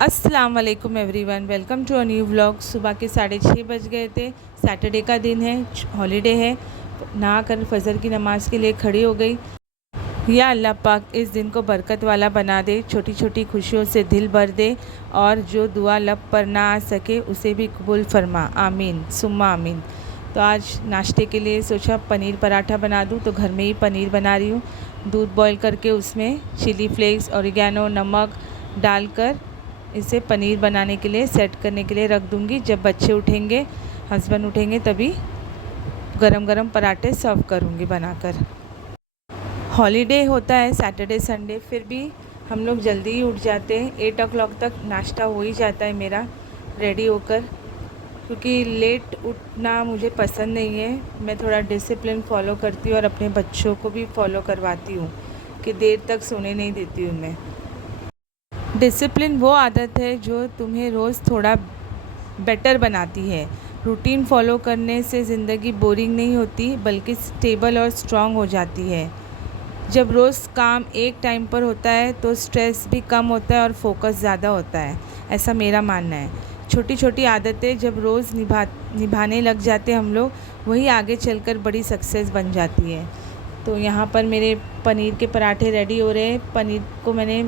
अस्सलाम वालेकुम everyone, welcome to a new vlog. सुबह के 6:30 बज गए थे। सैटरडे का दिन है, हॉलीडे है। नहा कर फजर की नमाज़ के लिए खड़ी हो गई। या अल्लाह पाक इस दिन को बरकत वाला बना दे, छोटी छोटी खुशियों से दिल भर दे और जो दुआ लब पर ना आ सके उसे भी कबूल फरमा, आमीन सुम्मा आमीन। तो आज नाश्ते के लिए सोचा पनीर पराठा बना दूं, तो घर में ही पनीर बना रही हूँ। दूध बॉईल करके उसमें चिली फ्लेक्स, ऑरिगेनो, नमक डालकर इसे पनीर बनाने के लिए सेट करने के लिए रख दूँगी। जब बच्चे उठेंगे, हस्बैंड उठेंगे, तभी गरम गरम पराठे सर्व करूँगी बनाकर। हॉलीडे होता है सैटरडे संडे, फिर भी हम लोग जल्दी ही उठ जाते हैं। 8 o'clock तक नाश्ता हो ही जाता है मेरा रेडी होकर, क्योंकि लेट उठना मुझे पसंद नहीं है। मैं थोड़ा डिसिप्लिन फॉलो करती हूँ और अपने बच्चों को भी फॉलो करवाती हूँ कि देर तक सोने नहीं देती हूँ मैं। डिसिप्लिन वो आदत है जो तुम्हें रोज़ थोड़ा बेटर बनाती है। रूटीन फॉलो करने से ज़िंदगी बोरिंग नहीं होती, बल्कि स्टेबल और स्ट्रॉन्ग हो जाती है। जब रोज़ काम एक टाइम पर होता है तो स्ट्रेस भी कम होता है और फोकस ज़्यादा होता है, ऐसा मेरा मानना है। छोटी छोटी आदतें जब रोज़ निभाने लग जाते हम लोग, वही आगे चलकर बड़ी सक्सेस बन जाती है। तो यहाँ पर मेरे पनीर के पराठे रेडी हो रहे हैं। पनीर को मैंने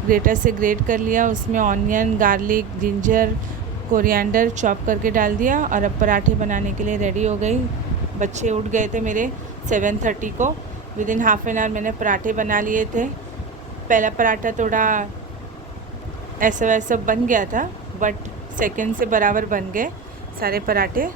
ग्रेटर से ग्रेट कर लिया, उसमें onion, garlic, ginger, coriander chop करके डाल दिया और अब पराठे बनाने के लिए रेडी हो गई। बच्चे उठ गए थे मेरे 7:30 को। विदिन हाफ एन आवर मैंने पराठे बना लिए थे। पहला पराठा थोड़ा ऐसा वैसा बन गया था, बट सेकंड से बराबर बन गए सारे पराठे।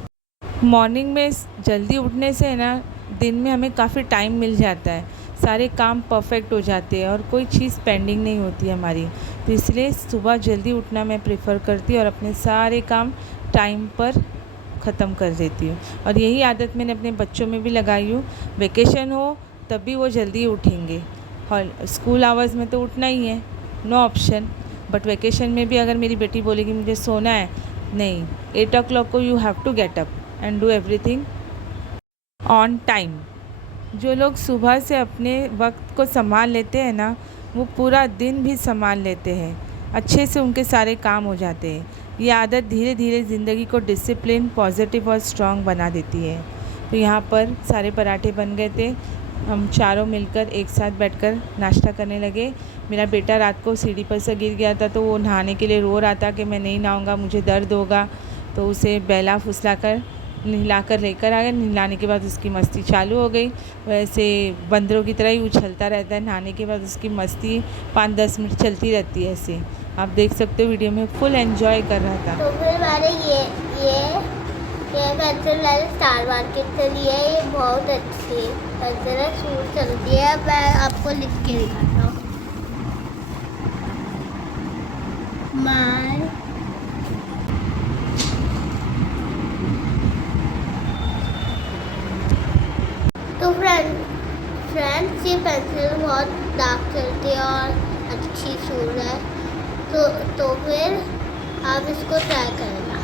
मॉर्निंग में जल्दी उठने से ना, दिन में हमें काफ़ी टाइम मिल जाता है, सारे काम परफेक्ट हो जाते हैं और कोई चीज़ पेंडिंग नहीं होती हमारी। तो इसलिए सुबह जल्दी उठना मैं प्रेफर करती हूँ और अपने सारे काम टाइम पर ख़त्म कर देती हूँ। और यही आदत मैंने अपने बच्चों में भी लगाई हूँ। वेकेशन हो तब भी वो जल्दी उठेंगे। और स्कूल आवर्स में तो उठना ही है, नो ऑप्शन। बट वेकेशन में भी अगर मेरी बेटी बोलेगी मुझे सोना है, नहीं, 8 o'clock को you have to get up and do everything on time. जो लोग सुबह से अपने वक्त को संभाल लेते हैं ना, वो पूरा दिन भी संभाल लेते हैं, अच्छे से उनके सारे काम हो जाते हैं। ये आदत धीरे धीरे ज़िंदगी को डिसिप्लिन, पॉजिटिव और स्ट्रॉन्ग बना देती है। तो यहाँ पर सारे पराठे बन गए थे। हम चारों मिलकर एक साथ बैठकर नाश्ता करने लगे। मेरा बेटा रात को सीढ़ी पर से गिर गया था, तो वो नहाने के लिए रो रहा था कि मैं नहीं नहाऊंगा, मुझे दर्द होगा। तो उसे बहला फुसला कर नहलाकर लेकर आ गए। नहलाने के बाद उसकी मस्ती चालू हो गई। वैसे बंदरों की तरह ही उछलता रहता है। नहाने के बाद उसकी मस्ती 5-10 मिनट चलती रहती है ऐसे। आप देख सकते हो वीडियो में, फुल एंजॉय कर रहा था। तो फिर हमारे ये पेंसिल मैंने स्टार मार्केट से ली है। ये बहुत अच्छी पेंसिल है, सूट चलती है। मैं आपको लिख के दिखाता हूँ। तो फ्रेंड्स ये पेंसिल बहुत डार्क चलती है और अच्छी सूट है। तो फिर आप इसको ट्राई करना।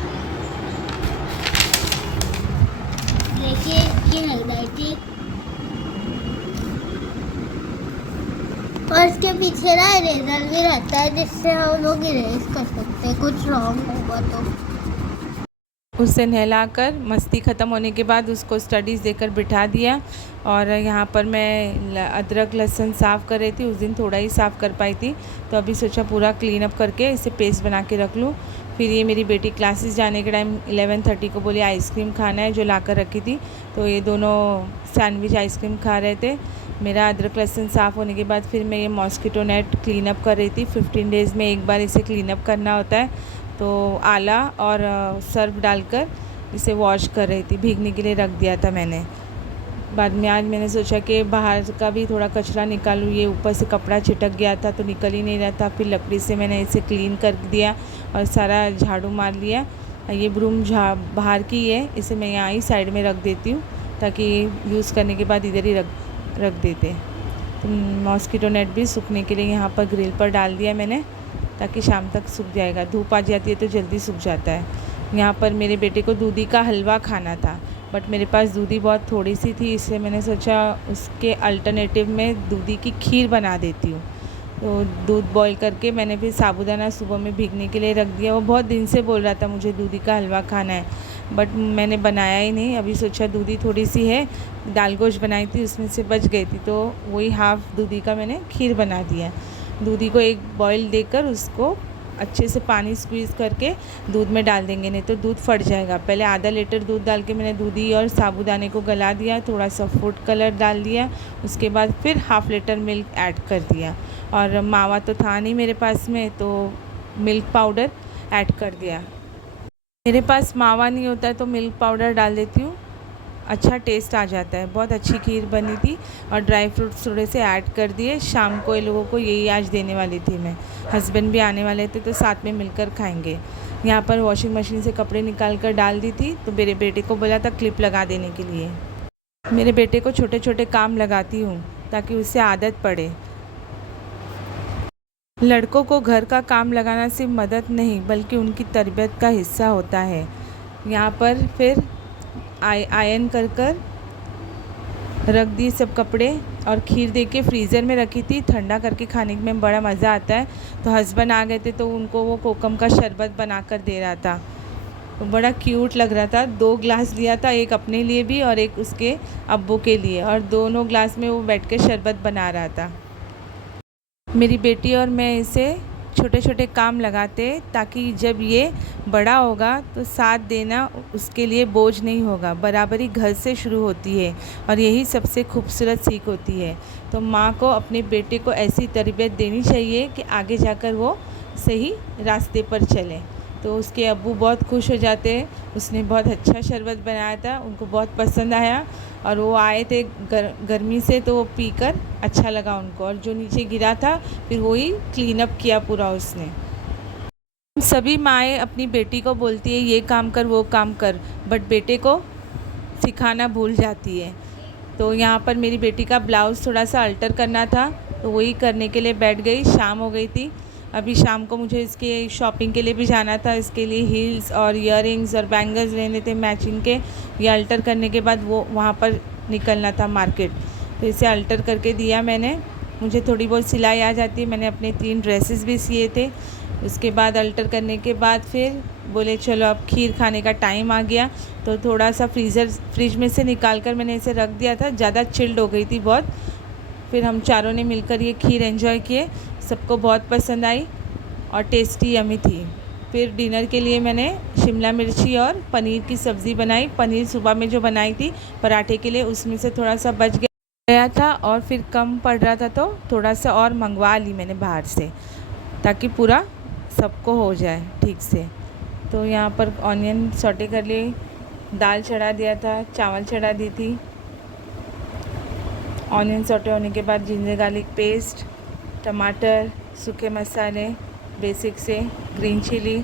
देखिए इसकी हेडलाइट, और इसके पीछे ना इरेजर भी रहता है, जिससे हम लोग इरेज कर सकते हैं कुछ रॉन्ग होगा तो। उससे नहलाकर मस्ती ख़त्म होने के बाद उसको स्टडीज़ देकर बिठा दिया। और यहाँ पर मैं अदरक लहसुन साफ़ कर रही थी। उस दिन थोड़ा ही साफ़ कर पाई थी, तो अभी सोचा पूरा क्लीन अप करके इसे पेस्ट बना के रख लूँ। फिर ये मेरी बेटी क्लासेस जाने के टाइम 11:30 को बोली आइसक्रीम खाना है, जो ला कर रखी थी। तो ये दोनों सैंडविच आइसक्रीम खा रहे थे। मेरा अदरक लहसुन साफ़ होने के बाद फिर मैं ये मॉस्किटो नेट क्लीन अप कर रही थी। 15 डेज़ में एक बार इसे क्लीन अप करना होता है। तो आला और सर्फ डालकर इसे वॉश कर रही थी, भीगने के लिए रख दिया था मैंने। बाद में आज मैंने सोचा कि बाहर का भी थोड़ा कचरा निकालूँ। ये ऊपर से कपड़ा चिटक गया था तो निकल ही नहीं रहा था। फिर लकड़ी से मैंने इसे क्लीन कर दिया और सारा झाड़ू मार लिया। ये ब्रूम बाहर की है, इसे मैं यहाँ ही साइड में रख देती हूँ, ताकि यूज़ करने के बाद इधर ही रख देते। तो मॉस्किटो नेट भी सूखने के लिए यहाँ पर ग्रिल पर डाल दिया मैंने, ताकि शाम तक सूख जाएगा। धूप आ जाती है तो जल्दी सूख जाता है। यहाँ पर मेरे बेटे को दूधी का हलवा खाना था, बट मेरे पास दूधी बहुत थोड़ी सी थी, इसलिए मैंने सोचा उसके अल्टरनेटिव में दूधी की खीर बना देती हूँ। तो दूध बॉईल करके मैंने फिर साबूदाना सुबह में भीगने के लिए रख दिया। वो बहुत दिन से बोल रहा था मुझे दूधी का हलवा खाना है, बट मैंने बनाया ही नहीं। अभी सोचा दूधी थोड़ी सी है, दाल गोश्त बनाई थी उसमें से बच गई थी, तो वही हाफ़ दूधी का मैंने खीर बना दिया। दूधी को एक बॉईल देकर उसको अच्छे से पानी स्क्वीज़ करके दूध में डाल देंगे, नहीं तो दूध फट जाएगा। पहले आधा लीटर दूध डाल के मैंने दूधी और साबूदाने को गला दिया, थोड़ा सा फूड कलर डाल दिया, उसके बाद फिर हाफ़ लीटर मिल्क ऐड कर दिया। और मावा तो था नहीं मेरे पास में, तो मिल्क पाउडर ऐड कर दिया। मेरे पास मावा नहीं होता है तो मिल्क पाउडर डाल देती हूँ, अच्छा टेस्ट आ जाता है। बहुत अच्छी खीर बनी थी और ड्राई फ्रूट्स थोड़े से ऐड कर दिए। शाम को ये लोगों को यही आज देने वाली थी मैं, हस्बैंड भी आने वाले थे तो साथ में मिलकर खाएंगे। यहाँ पर वॉशिंग मशीन से कपड़े निकाल कर डाल दी थी, तो मेरे बेटे को बोला था क्लिप लगा देने के लिए। मेरे बेटे को छोटे छोटे काम लगाती हूँ ताकि उससे आदत पड़े। लड़कों को घर का काम लगाना सिर्फ मदद नहीं बल्कि उनकी तरबियत का हिस्सा होता है। यहाँ पर फिर आयरन कर रख दी सब कपड़े, और खीर दे के फ्रीज़र में रखी थी। ठंडा करके खाने में बड़ा मज़ा आता है। तो हस्बैंड आ गए थे तो उनको वो कोकम का शरबत बना कर दे रहा था, तो बड़ा क्यूट लग रहा था। 2 ग्लास लिया था, एक अपने लिए भी और एक उसके अब्बू के लिए, और दोनों ग्लास में वो बैठ के शरबत बना रहा था। मेरी बेटी और मैं इसे छोटे छोटे काम लगाते ताकि जब ये बड़ा होगा तो साथ देना उसके लिए बोझ नहीं होगा। बराबरी घर से शुरू होती है और यही सबसे खूबसूरत सीख होती है। तो माँ को अपने बेटे को ऐसी तरबियत देनी चाहिए कि आगे जाकर वो सही रास्ते पर चले। तो उसके अब्बू बहुत खुश हो जाते हैं। उसने बहुत अच्छा शरबत बनाया था, उनको बहुत पसंद आया, और वो आए थे गर्मी से तो वो पीकर अच्छा लगा उनको। और जो नीचे गिरा था फिर वही क्लीन अप किया पूरा उसने। सभी माएँ अपनी बेटी को बोलती है ये काम कर वो काम कर, बट बेटे को सिखाना भूल जाती है। तो यहाँ पर मेरी बेटी का ब्लाउज़ थोड़ा सा अल्टर करना था, तो वही करने के लिए बैठ गई। शाम हो गई थी। अभी शाम को मुझे इसके शॉपिंग के लिए भी जाना था। इसके लिए हील्स और इयररिंग्स और बैंगल्स लेने थे मैचिंग के। ये अल्टर करने के बाद वो वहाँ पर निकलना था मार्केट, तो इसे अल्टर करके दिया मैंने। मुझे थोड़ी बहुत सिलाई आ जाती है, मैंने अपने 3 ड्रेसेस भी सिए थे। उसके बाद अल्टर करने के बाद फिर बोले चलो अब खीर खाने का टाइम आ गया, तो थोड़ा सा फ्रिज में से निकाल कर मैंने इसे रख दिया था। ज़्यादा चिल्ड हो गई थी बहुत। फिर हम चारों ने मिलकर ये खीर एंजॉय किए, सबको बहुत पसंद आई और टेस्टी यमी थी। फिर डिनर के लिए मैंने शिमला मिर्ची और पनीर की सब्ज़ी बनाई। पनीर सुबह में जो बनाई थी पराठे के लिए, उसमें से थोड़ा सा बच गया था और फिर कम पड़ रहा था तो थोड़ा सा और मंगवा ली मैंने बाहर से, ताकि पूरा सबको हो जाए ठीक से। तो यहाँ पर ऑनियन सॉटे कर लिए, दाल चढ़ा दिया था, चावल चढ़ा दी थी। ऑनियन सॉटे होने के बाद जिंजर गार्लिक पेस्ट, टमाटर, सूखे मसाले बेसिक से, ग्रीन चिली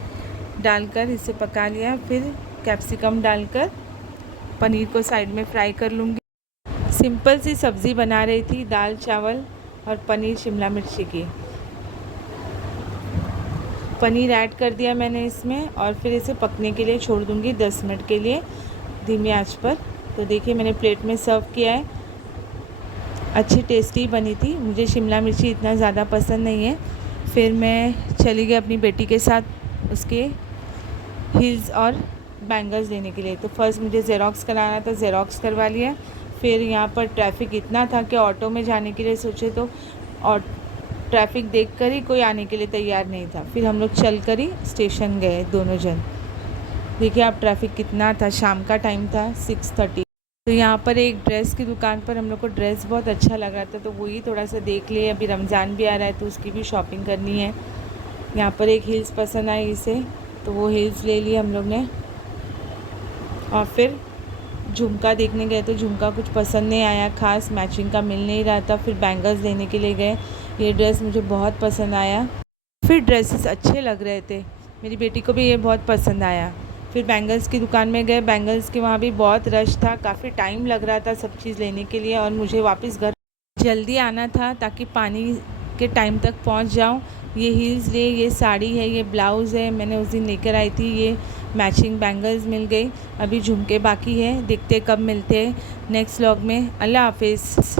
डालकर इसे पका लिया। फिर कैप्सिकम डालकर पनीर को साइड में फ्राई कर लूँगी। सिंपल सी सब्ज़ी बना रही थी, दाल चावल और पनीर शिमला मिर्ची की। पनीर ऐड कर दिया मैंने इसमें और फिर इसे पकने के लिए छोड़ दूँगी 10 मिनट के लिए धीमी आंच पर। तो देखिए मैंने प्लेट में सर्व किया है। अच्छी टेस्टी बनी थी। मुझे शिमला मिर्ची इतना ज़्यादा पसंद नहीं है। फिर मैं चली गई अपनी बेटी के साथ उसके हील्स और बैंगल्स लेने के लिए। तो फर्स्ट मुझे ज़ेरॉक्स कराना था, ज़ेरॉक्स करवा लिया। फिर यहाँ पर ट्रैफिक इतना था कि ऑटो में जाने के लिए सोचे तो और ट्रैफिक देखकर ही कोई आने के लिए तैयार नहीं था। फिर हम लोग चल कर ही स्टेशन गए दोनों जन। देखिए आप ट्रैफिक कितना था, शाम का टाइम था 6:30। तो यहाँ पर एक ड्रेस की दुकान पर हम लोग को ड्रेस बहुत अच्छा लग रहा था, तो वही थोड़ा सा देख लिए। अभी रमज़ान भी आ रहा है तो उसकी भी शॉपिंग करनी है। यहाँ पर एक हील्स पसंद आई इसे, तो वो हील्स ले लिए हम लोग ने। और फिर झुमका देखने गए तो झुमका कुछ पसंद नहीं आया, ख़ास मैचिंग का मिल नहीं रहा था। फिर बैंगल्स लेने के लिए गए। ये ड्रेस मुझे बहुत पसंद आया। फिर ड्रेसेस अच्छे लग रहे थे, मेरी बेटी को भी ये बहुत पसंद आया। फिर बैंगल्स की दुकान में गए। बैंगल्स के वहाँ भी बहुत रश था, काफ़ी टाइम लग रहा था सब चीज़ लेने के लिए, और मुझे वापस घर जल्दी आना था ताकि पानी के टाइम तक पहुँच जाऊँ। ये हील्स ले, ये साड़ी है, ये ब्लाउज़ है, मैंने उस दिन लेकर आई थी। ये मैचिंग बैंगल्स मिल गई। अभी झुमके बाकी है, देखते कब मिलते हैं नेक्स्ट व्लॉग में। अल्लाह हाफिज़।